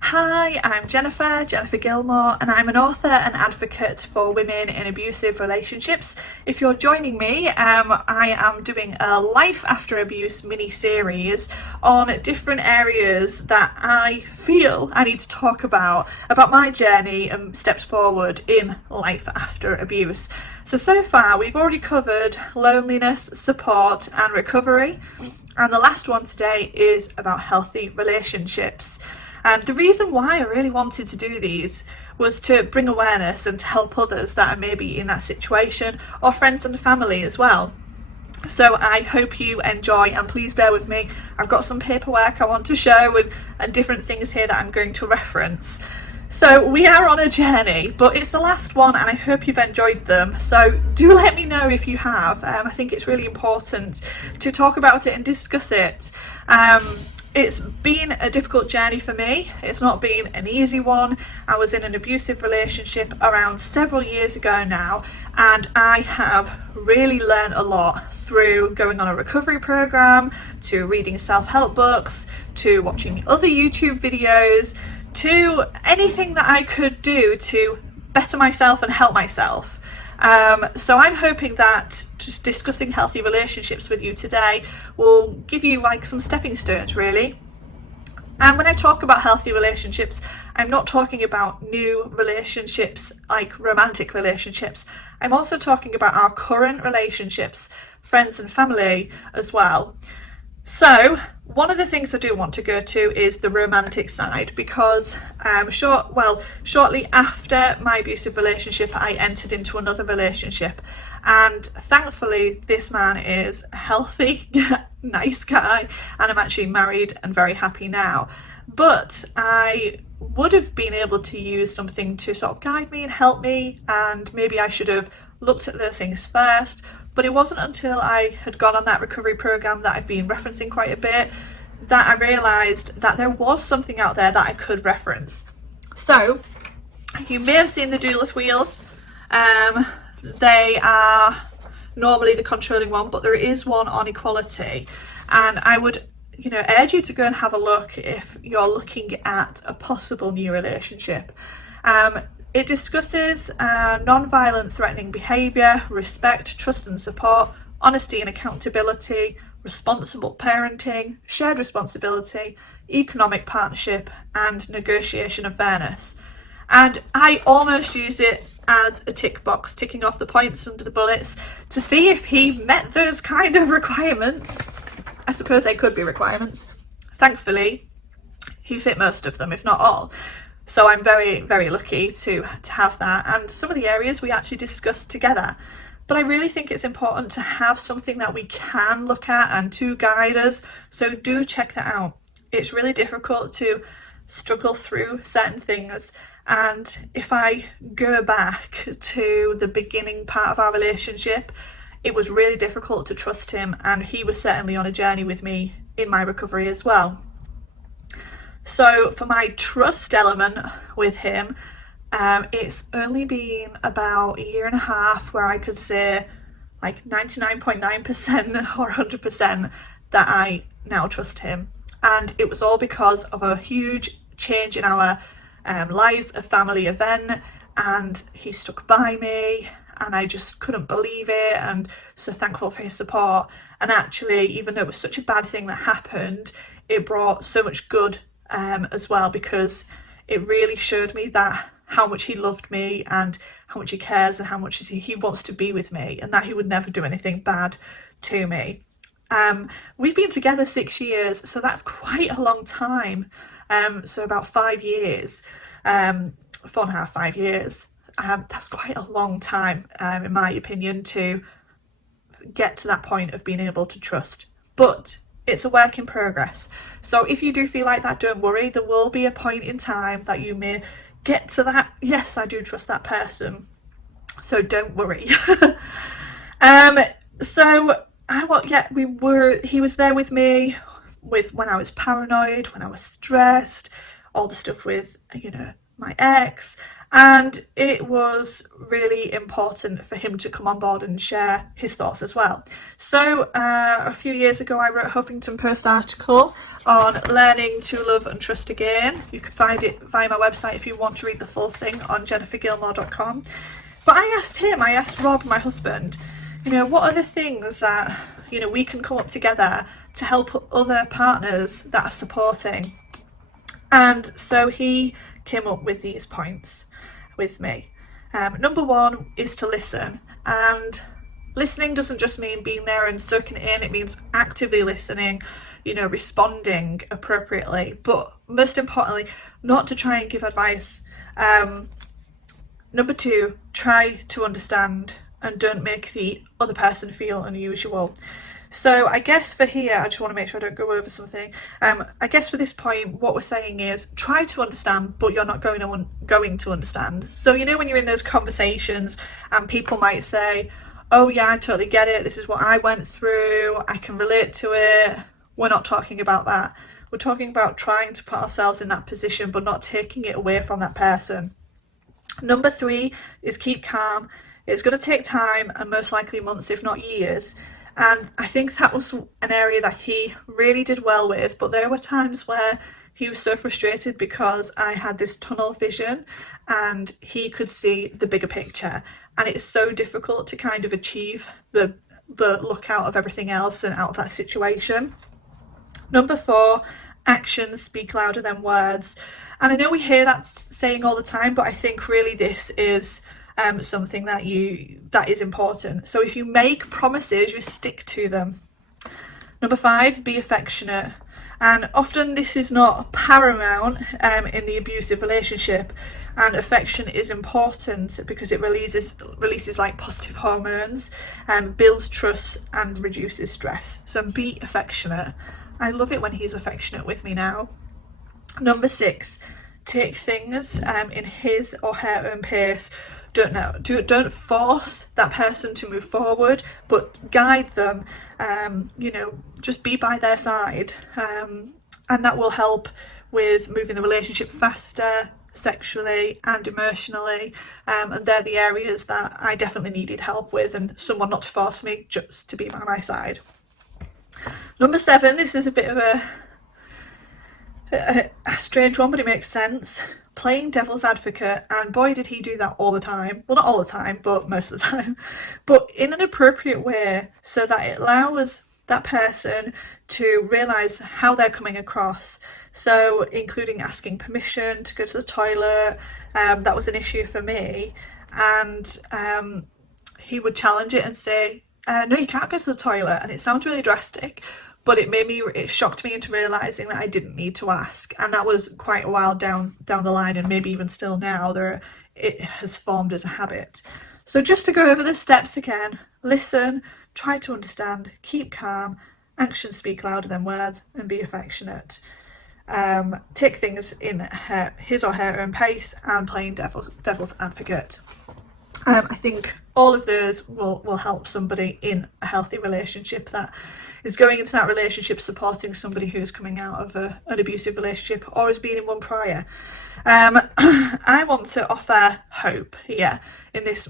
Hi, I'm Jennifer Gilmour, and I'm an author and advocate for women in abusive relationships. If you're joining me, I am doing a Life After Abuse mini-series on different areas that I feel I need to talk about my journey and steps forward in life after abuse. So far we've already covered loneliness, support and recovery, and the last one today is about healthy relationships. The reason why I really wanted to do these was to bring awareness and to help others that are maybe in that situation, or friends and family as well. So I hope you enjoy, and please bear with me. I've got some paperwork I want to show and different things here that I'm going to reference. So we are on a journey, but it's the last one and I hope you've enjoyed them. So do let me know if you have. I think it's really important to talk about it and discuss it. It's been a difficult journey for me. It's not been an easy one. I was in an abusive relationship around several years ago now, and I have really learned a lot through going on a recovery program, to reading self-help books, to watching other YouTube videos, to anything that I could do to better myself and help myself. So I'm hoping that just discussing healthy relationships with you today will give you like some stepping stones, really. And when I talk about healthy relationships, I'm not talking about new relationships like romantic relationships. I'm also talking about our current relationships, friends and family as well. So one of the things I do want to go to is the romantic side, because shortly after my abusive relationship I entered into another relationship, and thankfully this man is a healthy nice guy, and I'm actually married and very happy now. But I would have been able to use something to sort of guide me and help me, and maybe I should have looked at those things first. But it wasn't until I had gone on that recovery program that I've been referencing quite a bit that I realised that there was something out there that I could reference. So you may have seen the douless wheels. They are normally the controlling one, but there is one on equality, and I would urge you to go and have a look if you're looking at a possible new relationship. It discusses non-violent threatening behaviour, respect, trust and support, honesty and accountability, responsible parenting, shared responsibility, economic partnership and negotiation of fairness. And I almost use it as a tick box, ticking off the points under the bullets to see if he met those kind of requirements. I suppose they could be requirements. Thankfully, he fit most of them, if not all. So I'm very, very lucky to have that, and some of the areas we actually discussed together. But I really think it's important to have something that we can look at and to guide us, so do check that out. It's really difficult to struggle through certain things, and if I go back to the beginning part of our relationship, it was really difficult to trust him, and he was certainly on a journey with me in my recovery as well. So for my trust element with him, it's only been about a year and a half where I could say like 99.9% or 100% that I now trust him. And it was all because of a huge change in our lives, a family event, and he stuck by me and I just couldn't believe it, and so thankful for his support. And actually, even though it was such a bad thing that happened, it brought so much good as well, because it really showed me that how much he loved me and how much he cares and how much he wants to be with me, and that he would never do anything bad to me. We've been together 6 years, so that's quite a long time. So about 5 years, 4.5, 5 years. That's quite a long time, in my opinion, to get to that point of being able to trust. But it's a work in progress. So if you do feel like that, don't worry. There will be a point in time that you may get to that, yes, I do trust that person. So don't worry. He was there with me when I was paranoid, when I was stressed, all the stuff with, my ex, And it was really important for him to come on board and share his thoughts as well. So a few years ago, I wrote a Huffington Post article on learning to love and trust again. You can find it via my website if you want to read the full thing on jennifergilmour.com. But I asked Rob, my husband, what are the things that, we can come up together to help other partners that are supporting? And so he came up with these points with me. Number one is to listen. And listening doesn't just mean being there and soaking it in. It means actively listening, responding appropriately. But most importantly, not to try and give advice. Number two, try to understand and don't make the other person feel unusual. So I guess for here, I just want to make sure I don't go over something. I guess for this point, what we're saying is try to understand, but you're not going to understand. So, when you're in those conversations and people might say, oh yeah, I totally get it. This is what I went through. I can relate to it. We're not talking about that. We're talking about trying to put ourselves in that position, but not taking it away from that person. Number three is keep calm. It's going to take time and most likely months, if not years. And I think that was an area that he really did well with, but there were times where he was so frustrated because I had this tunnel vision and he could see the bigger picture. And it's so difficult to kind of achieve the look out of everything else and out of that situation. Number four, actions speak louder than words. And I know we hear that saying all the time, but I think really this is something that is important. So if you make promises, you stick to them. Number five, be affectionate. And often this is not paramount in the abusive relationship, and affection is important because it releases like positive hormones and builds trust and reduces stress. So be affectionate. I love it when he's affectionate with me now. Number six, take things in his or her own pace. Don't force that person to move forward, but guide them. Just be by their side, and that will help with moving the relationship faster, sexually and emotionally. And they're the areas that I definitely needed help with, and someone not to force me, just to be by my side. Number seven, this is a bit of a strange one, but it makes sense. Playing devil's advocate, and boy did he do that all the time. Well, not all the time, but most of the time. But in an appropriate way, so that it allows that person to realise how they're coming across. So including asking permission to go to the toilet, that was an issue for me. And he would challenge it and say, no, you can't go to the toilet. And it sounds really drastic, but it shocked me into realising that I didn't need to ask. And that was quite a while down the line, and maybe even still now, it has formed as a habit. So just to go over the steps again: listen, try to understand, keep calm, actions speak louder than words, and be affectionate. Take things in his or her own pace, and playing devil's advocate. I think all of those will help somebody in a healthy relationship that is going into that relationship supporting somebody who's coming out of an abusive relationship or has been in one prior. I want to offer hope here in this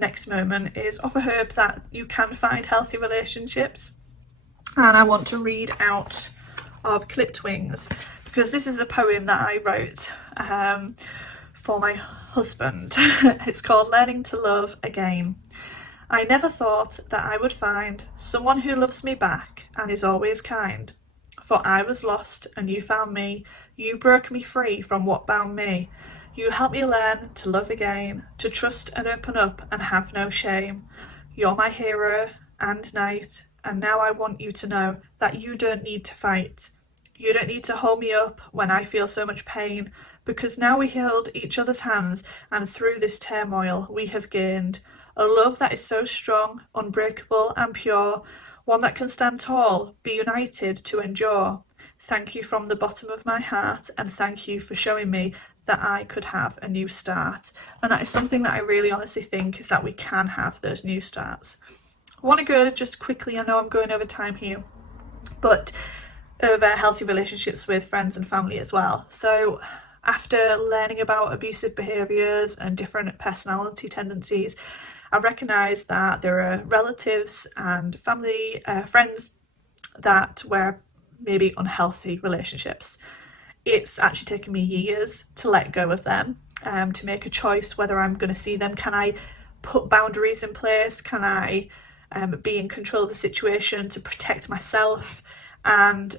next moment, is offer hope that you can find healthy relationships. And I want to read out of Clipped Wings, because this is a poem that I wrote for my husband. It's called Learning to Love Again. I never thought that I would find someone who loves me back and is always kind. For I was lost and you found me. You broke me free from what bound me. You helped me learn to love again, to trust and open up and have no shame. You're my hero and knight, and now I want you to know that you don't need to fight. You don't need to hold me up when I feel so much pain, because now we hold each other's hands, and through this turmoil we have gained a love that is so strong, unbreakable and pure, one that can stand tall, be united to endure. Thank you from the bottom of my heart, and thank you for showing me that I could have a new start. And that is something that I really honestly think, is that we can have those new starts. I want to go just quickly, I know I'm going over time here, but over healthy relationships with friends and family as well. So after learning about abusive behaviours and different personality tendencies, I recognised that there are relatives and family, friends that were maybe unhealthy relationships. It's actually taken me years to let go of them, to make a choice whether I'm going to see them. Can I put boundaries in place? Can I be in control of the situation to protect myself? And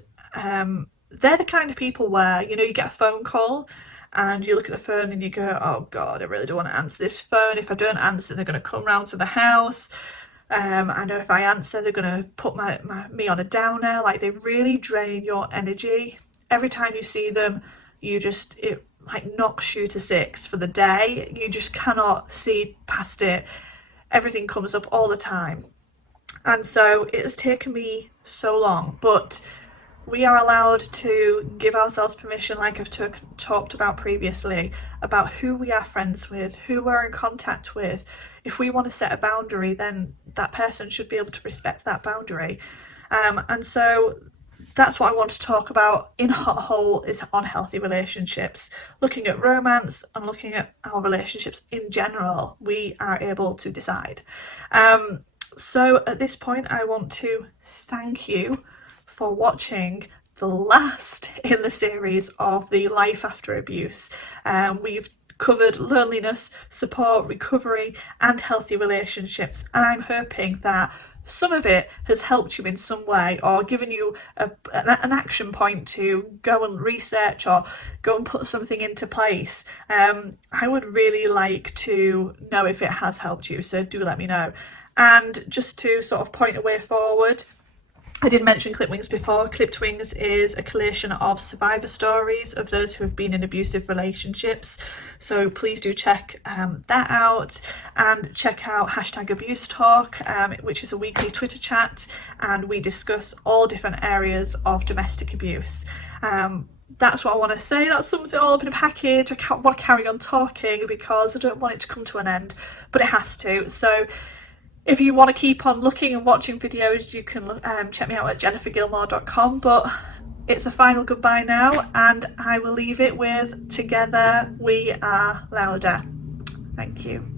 they're the kind of people where, you know, you get a phone call and you look at the phone and you go, oh God, I really don't want to answer this phone. If I don't answer, they're going to come round to the house. I know if I answer, they're going to put me on a downer. Like, they really drain your energy. Every time you see them, it like knocks you to six for the day. You just cannot see past it. Everything comes up all the time. And so it has taken me so long, but we are allowed to give ourselves permission, like I've talked about previously, about who we are friends with, who we're in contact with. If we want to set a boundary, then that person should be able to respect that boundary. And so that's what I want to talk about in Hot Hole, is unhealthy relationships. Looking at romance and looking at our relationships in general, we are able to decide. So at this point, I want to thank you for watching the last in the series of the Life After Abuse. We've covered loneliness, support, recovery, and healthy relationships, and I'm hoping that some of it has helped you in some way, or given you an action point to go and research or go and put something into place. I would really like to know if it has helped you, so do let me know. And just to sort of point a way forward, I did mention Clipped Wings before. Clipped Wings is a collation of survivor stories of those who have been in abusive relationships. So please do check that out, and check out #AbuseTalk, which is a weekly Twitter chat, and we discuss all different areas of domestic abuse. That's what I want to say. That sums it all up in a package. I want to carry on talking because I don't want it to come to an end, but it has to. So if you want to keep on looking and watching videos, you can check me out at jennifergilmour.com. But it's a final goodbye now, and I will leave it with Together We Are Louder. Thank you.